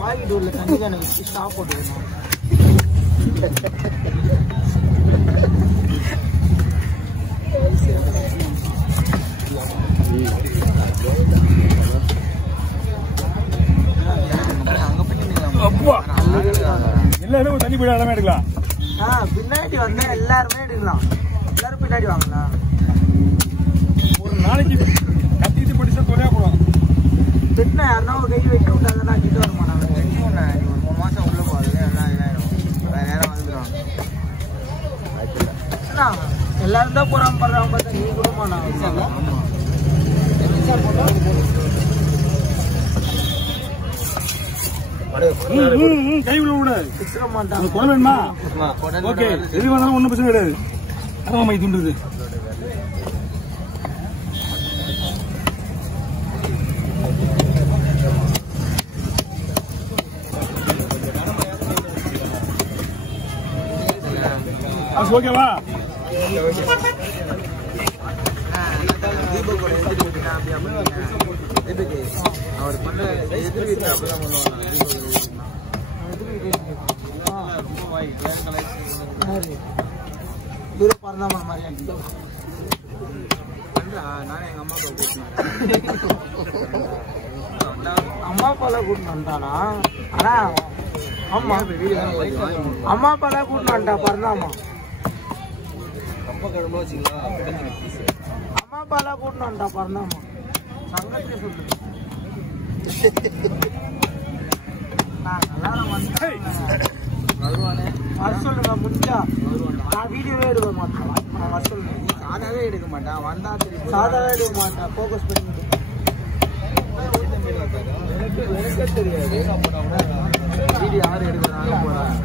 வாங்கிட்டு உள்ள தண்ணி தானே வச்சு ஸ்டாப் போட்டுக்கணும். எல்லாரும் தண்ணி போய் எல்லாமே எடுக்கலாம். பின்னாடி வந்தா எல்லாருமே எடுக்கலாம். எல்லாரும் பின்னாடி வாங்கலாம். ஒரு நாளைக்கு கத்திட்டு படிச்சா தொலையா போடும். திட்டினா யாருன்னா ஒரு கை வைக்க விட்டாங்கன்னா கிட்ட வருமா? நாங்கள் தெரியும். ஒரு 3 மாசம் உள்ள போகுது. எல்லாம் இதாயிடும். வேற நேரம் வந்துடும். எல்லாரும் தான் போறாம பண்றாங்க. பார்த்தா நீ கூடமா? நான் கை விட விடாது. வேணுமா? ஓகே, எது வேணாலும் ஒன்றும் பிரச்சனை கிடையாது. அதான் மை துண்டுது. ஓகேவா? அவர் பண்ண எதிர் வீட்டில் அப்படிதான் பண்ணுவாங்க. ரொம்ப வாய் வேற பறந்தாம மாதிரி நானே எங்க அம்மா அப்பாலாம் கூட்டிட்டு வந்தானா? ஆனா ஆமா, அம்மா அப்பாலாம் கூட்டிட்டு வந்துட்டா பறந்தாமா. அம்மா அப்பாலாம் கூட்டிட்டு வந்துட்டா பறந்தாமா. சங்கத்தை சொல்லு. வர சொல்லுங்க முடிஞ்சா. நான் வீடியோவே எடுக்க மாட்டேன். வர சொல்லுங்க. சாதாவே எடுக்க மாட்டேன். வந்தா தெரியும். சாதாவே எடுக்க மாட்டேன். ஃபோக்கஸ் பண்ணி எனக்கே தெரியாது. வீடியோ யாரு எடுக்கிறாங்க போறாங்க.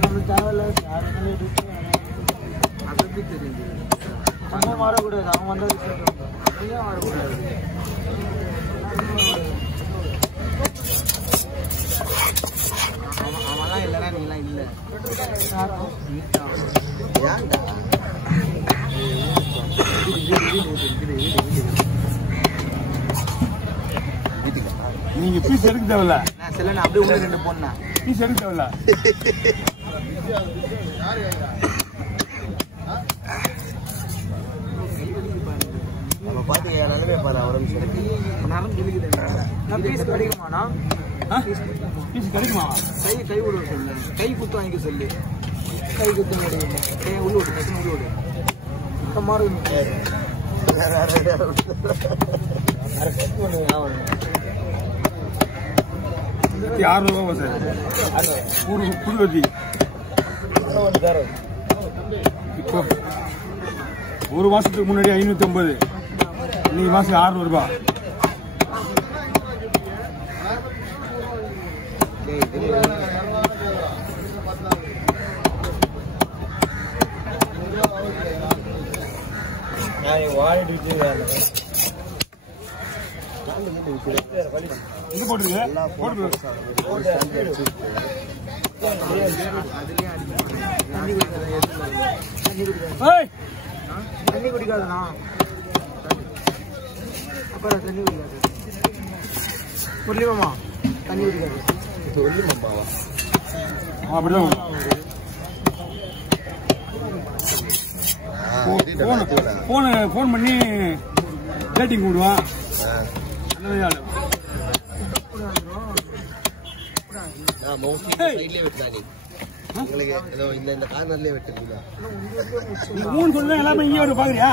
நம்மளுக்கு தேவையில்ல. அது தெரியுது. நம்ம வரக்கூடாது. அவன் வந்தது சொல்லுவாங்க. வரக்கூடாது. அவன்லாம் இல்லைனா நீலாம் இல்லை. நீங்க பீஸ் எடுக்க தேவையில்ல. நான் சில அப்படியே உள்ள 2 போனேன். பீஸ் எடுக்க தேவையில்ல. பாத்து நிலைமை பாரு. பீஸ் கிடைக்குமாண்ணா? பீஸ் கிடைக்குமா? கை விட சொல்லு. கை குத்து வாங்கிக்க சொல்லு. கை குத்து கிடைக்கும். கை உள்ள விடு. உள்ள விடு. இந்த மாதிரி 600 ரூபா சார். புது வட்டி. இப்போ 1 மாசத்துக்கு முன்னாடி 550. இன்னைக்கு மாசம் 600 ரூபாய். இது போட்டுருங்க. தண்ணி குடிக்காதுண்ணா. அப்புறம் தண்ணி குடிக்காது. முரளிமாமா தண்ணி குடிக்காது. அப்படிதான் போன் பண்ணி ரேட்டிங் கூடுவான். மூணு சொல்ல எல்லாமே இங்கே ஒரு பாக்குறியா?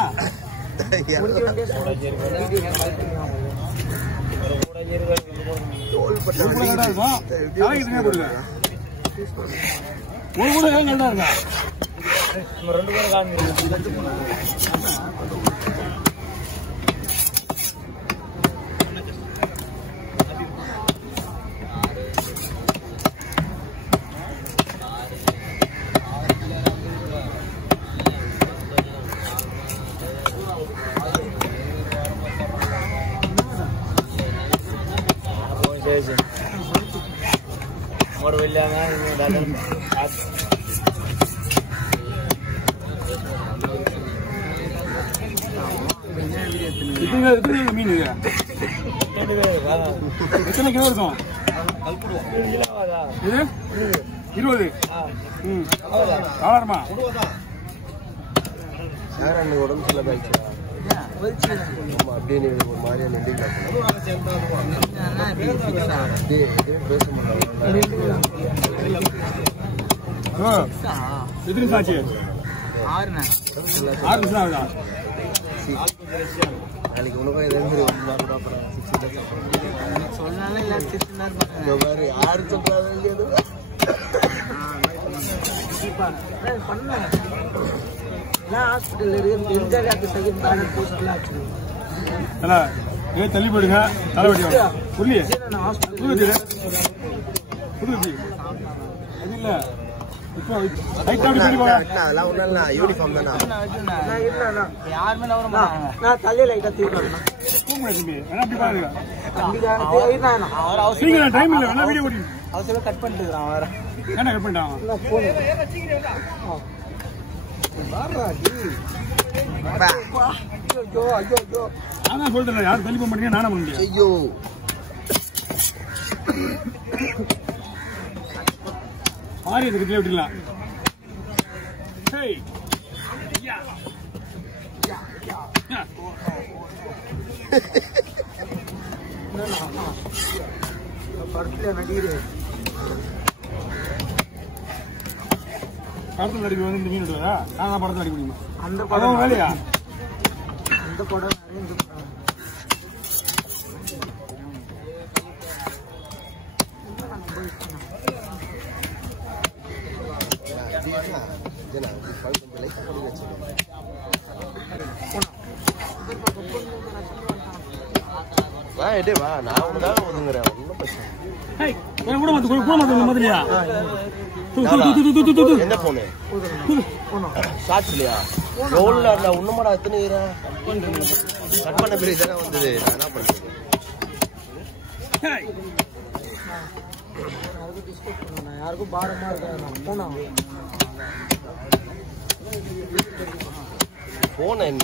और மீன் எத்தனை கிலோ இருக்கும் இது 20 ஆறாரமா சார் அன்னைக்கு உடம்பு சொல்ல போயிடுச்சு அப்படியே நீ ஒரு மாதிரியா நெண்டிங்க பேச எத்தனை சாச்சு 6 நிமிஷம் ஆகுதா நாளைக்கு உனக்கு எதாவது சொன்னாலும் பாரு யாரு சொல்றாங்க தள்ளி போயிடுங்க தலைவடி புரியல அது இல்ல இப்போ அதெல்லாம் ஒண்ணும் இல்ல யூனிஃபார்ம் தானே யாருமே நான் தள்ளி லைட்டா தூக்கணும் டைம் இல்ல வேணா வீடியோ ஓடி அவசரம் கட் பண்ணிட்டு இருக்கான் வேற என்ன கட் பண்ணிட்டான் நானா சொல்றேன் யாரும் தள்ளி போக மாட்டீங்க நானா பண்ண முடியும் ஐயோ ஆரி இதுக்கு விட்டுலாம் படத்துல நடிகர் படத்துல நடிக்க வந்து இந்த மீன் விடுவதா நான் படத்துல நடிக்க முடியுமா அந்த படம் வேலையா அந்த படம் வா நான் உனக்காக ஒதுங்குறேன் ஒன்றும் பிரச்சனை என்ன போனு ஷார்ட்ஸ் இல்லையா எவ்வளோ ஒண்ணுமாடா எத்தனை கட் பண்ண பெரிய தானே வந்தது நான் என்ன பண்றது யாருக்கும் பாரமா இருக்காது போனா போன என்ன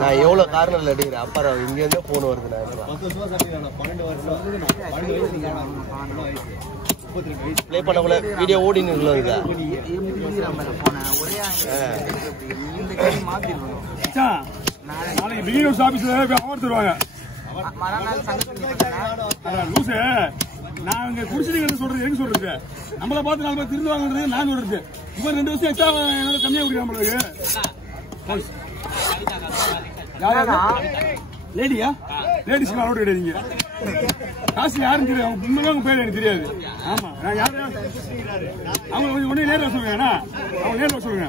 நான் எவ்வளவு காரணம் எடுக்கிறேன் அப்புறம் இங்க இருந்தே போன் வருது பிளே பண்ணக்குள்ள வீடியோ ஓடினு நாளைக்கு பிகினர்ஸ் ஆபீஸ்ல அவார்ட் தருவாங்க லூசு நான் இங்க குடிச்சிட்டு சொல்றது எங்க சொல்றது நம்மள பார்த்து 4 பேர் திருந்து வாங்குறது நான் சொல்றது இவன் 2 வருஷம் எக்ஸ்ட்ரா கம்மியா குடிக்க நம்மளுக்கு லேடியா லேடிஸ்க்கு அலோட் கிடையாதுங்க காசு யாரும் தெரியாது அவங்க உண்மையாக உங்க பேர் எனக்கு தெரியாது ஆமா நான் யாரு அவங்க ஒண்ணு நேரில் சொல்லுங்க அவங்க நேரில் சொல்லுங்க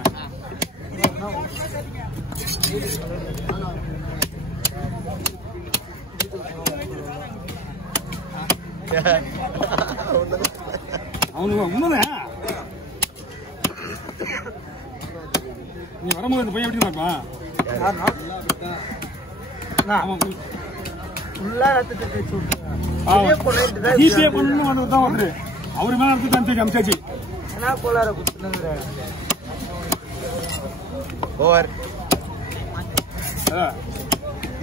அவனுக்கு உண்மைதான் நீ வரும்போது இந்த பையன் எப்படி இருப்பான் அவரு மேல எடுத்து அமிச்சாச்சு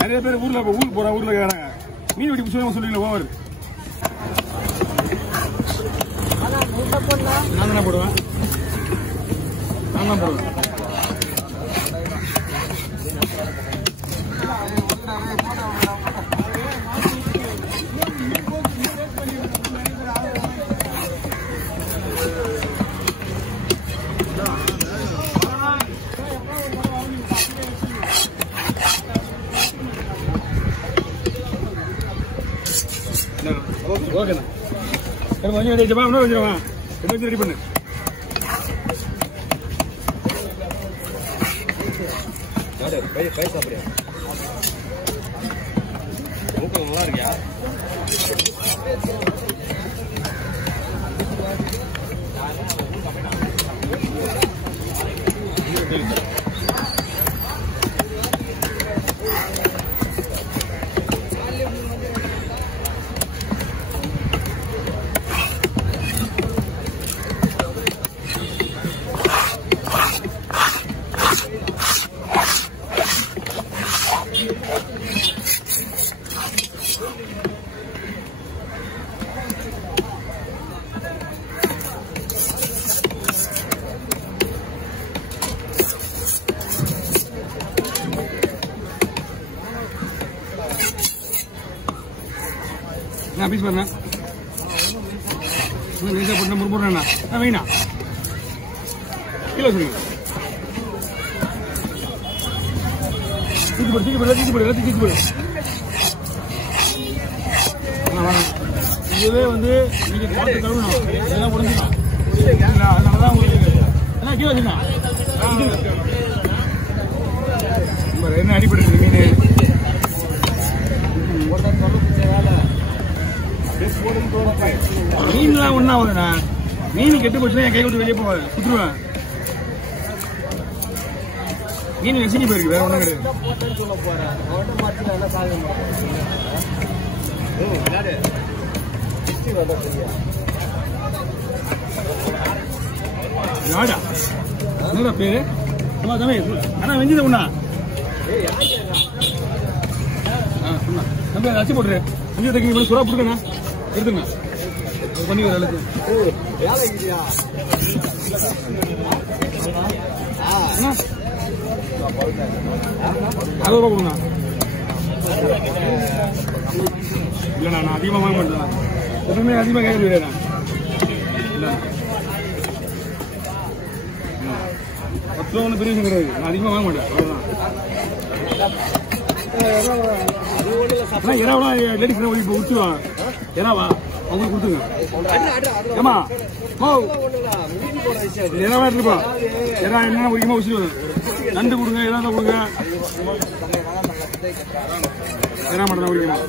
நிறைய பேர் ஊருக்கு போற ஊர்ல கேக்குறாங்க மீன் வெட்டி சொல்லுங்க ஓவர் நான் தான் போடுவேன் ஓகேண்ணா கொஞ்சம் வச்சுருவா இன்னும் வச்சுருவான் ரெடி பண்ணு கை சாப்பிடுறியா மூக்கம் நல்லா இருக்கியா நான் பீஸ் பண்ணேன் நைஸாக போட்டு முறுமுறுண்ணா வைண்ணா கிலோ சொல்லுங்க தூக்கி போடு இதுவே வந்து நீங்க பார்த்து கழுவணும் இதெல்லாம் முடிஞ்சிடும் அதனாலதான் உங்களுக்கு என்ன கீழே வச்சுக்கா என்ன அடிப்படைது மீன்லாம் ஒன்னா ஆகுதுண்ணா மீன் கெட்டு போச்சுன்னா என் கை விட்டு வெளியே போவாது சுற்றுவேன் மீன் நெசிஞ்சு போயிருக்கு வேற ஒன்றும் கிடையாது யாடா என்னடா பேரு தம்பி அண்ணா வெஞ்சது உண்ணா தம்பி அச்சு போட்டுரு அஞ்சு தைக்க சுறா போட்டுக்கண்ணா எடுத்துங்க பண்ணிக்கிற அளவுக்கு ₹60 கொடுங்க இல்லைண்ணா நான் அதிகமாக வாங்க மாட்டேன் எப்பவுமே அதிகமாக கேட்கறது இல்லைண்ணா இல்லை 10 ரூபா ஒன்றும் பெரிய விஷயம் கிடையாது நான் அதிகமாக வாங்க மாட்டேன் அவ்வளோதான் இறாவெல்லாம் லேடிஸ் இப்போ விட்டுருவான் இறாவா அவங்களுக்கு கொடுத்துங்க ஏமா ஓ இறாவா எடுத்துப்பா இறா என்ன முக்கியமாக உச்சிடுவாங்க நண்டு கொடுங்க இறாதான் கொடுங்க இறா மட்டும் தான் குடிக்கணும்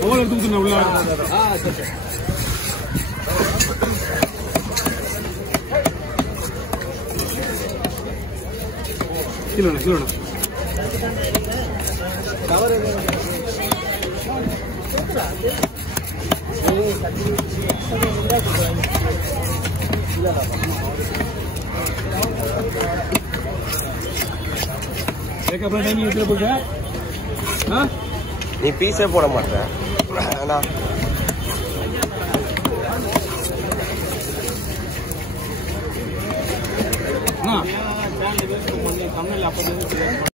எவ்வளோ எடுத்து கொடுத்துருங்க உள்ள கிலோண்ணா அப்புறம் டைமிங் எடுத்துட்டு போங்க நீ பீஸே போட மாட்டேன் தமிழ்ல அப்ப